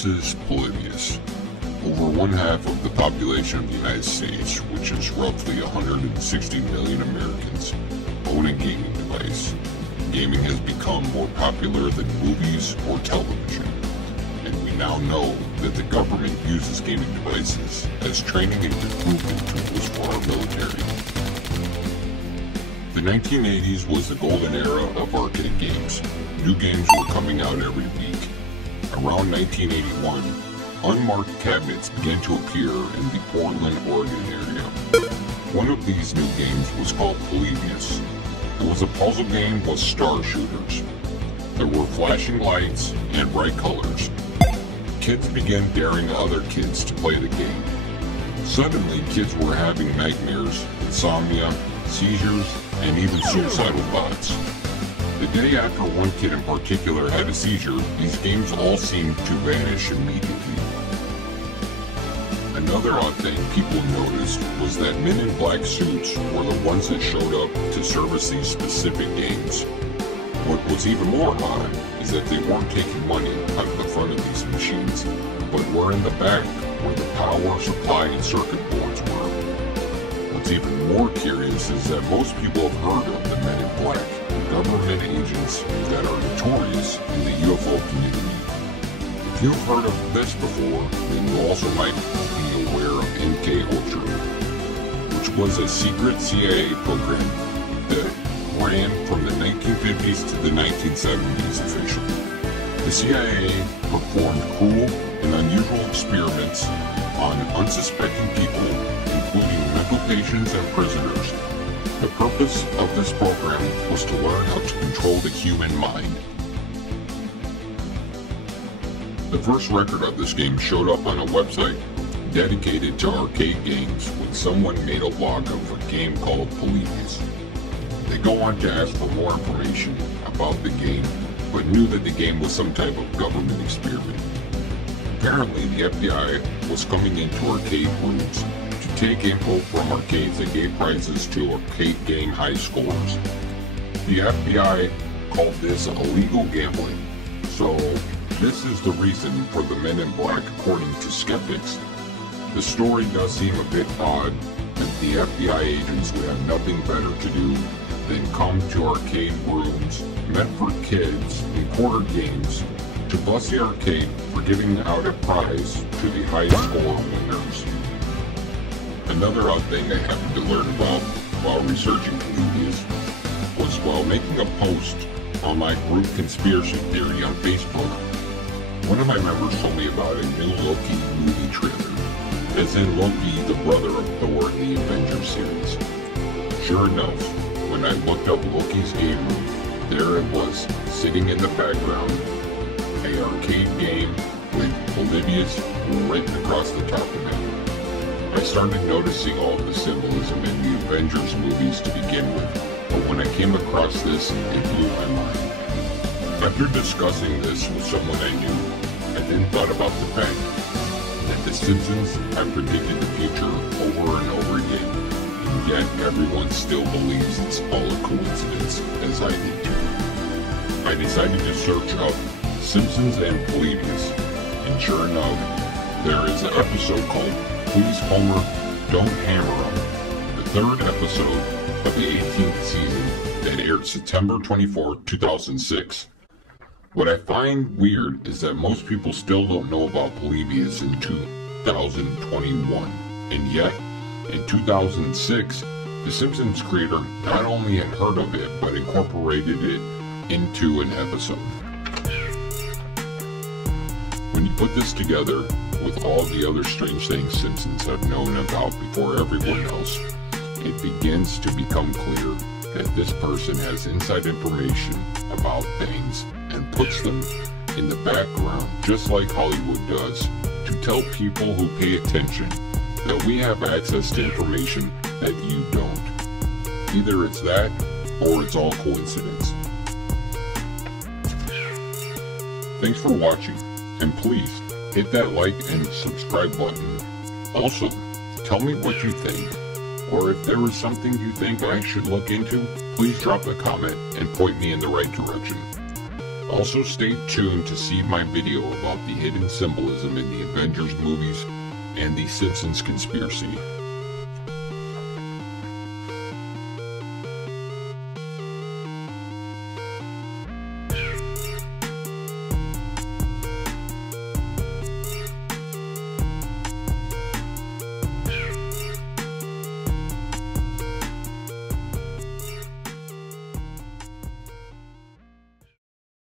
This is Polybius. Over one half of the population of the United States, which is roughly 160 million Americans, own a gaming device. Gaming has become more popular than movies or television, and we now know that the government uses gaming devices as training and recruitment tools for our military. The 1980s was the golden era of arcade games. New games were coming out every week. Around 1981, unmarked cabinets began to appear in the Portland, Oregon area. One of these new games was called Polybius. It was a puzzle game with star shooters. There were flashing lights and bright colors. Kids began daring other kids to play the game. Suddenly, kids were having nightmares, insomnia, seizures, and even suicidal thoughts. The day after one kid in particular had a seizure, these games all seemed to vanish immediately. Another odd thing people noticed was that men in black suits were the ones that showed up to service these specific games. What was even more odd is that they weren't taking money out of the front of these machines, but were in the back where the power supply and circuit boards were. What's even more curious is that most people have heard of the Men in Black, government agents that are notorious in the UFO community. If you've heard of this before, then you also might be aware of MK Ultra, which was a secret CIA program that ran from the 1950s to the 1970s officially. The CIA performed cruel and unusual experiments on unsuspecting people, including mental patients and prisoners. The purpose of this program was to learn how to control the human mind. The first record of this game showed up on a website dedicated to arcade games when someone made a log of a game called Polybius. They go on to ask for more information about the game, but knew that the game was some type of government experiment. Apparently, the FBI was coming into arcade rooms to take info from arcades that gave prizes to arcade game high scores. The FBI called this illegal gambling. So, this is the reason for the Men in Black, according to skeptics. The story does seem a bit odd, that the FBI agents would have nothing better to do than come to arcade rooms meant for kids in quarter games to bust the arcade for giving out a prize to the highest score winners. Another odd thing I happened to learn about while researching Polybius was while making a post on my group Conspiracy Theory on Facebook. One of my members told me about a new Loki movie trailer, as in Loki, the brother of Thor in the Avengers series. Sure enough, when I looked up Loki's game room, there it was, sitting in the background, an arcade game with Polybius written across the top of it. I started noticing all of the symbolism in the Avengers movies to begin with, but when I came across this, it blew my mind. After discussing this with someone I knew, I then thought about the fact that The Simpsons have predicted the future over and over again, and yet everyone still believes it's all a coincidence, as I did too. I decided to search up Simpsons and Polybius, and sure enough, there is an episode called Please Homer, Don't Hammer 'em, the third episode of the 18th season that aired September 24, 2006. What I find weird is that most people still don't know about Polybius in 2021, and yet, in 2006, The Simpsons creator not only had heard of it, but incorporated it into an episode. When you put this together with all the other strange things Simpsons have known about before everyone else, it begins to become clear that this person has inside information about things and puts them in the background, just like Hollywood does, to tell people who pay attention that we have access to information that you don't. Either it's that, or it's all coincidence. Thanks for watching, and please hit that like and subscribe button. Also, tell me what you think, or if there is something you think I should look into, please drop a comment and point me in the right direction. Also stay tuned to see my video about the hidden symbolism in the Avengers movies and the Simpsons conspiracy.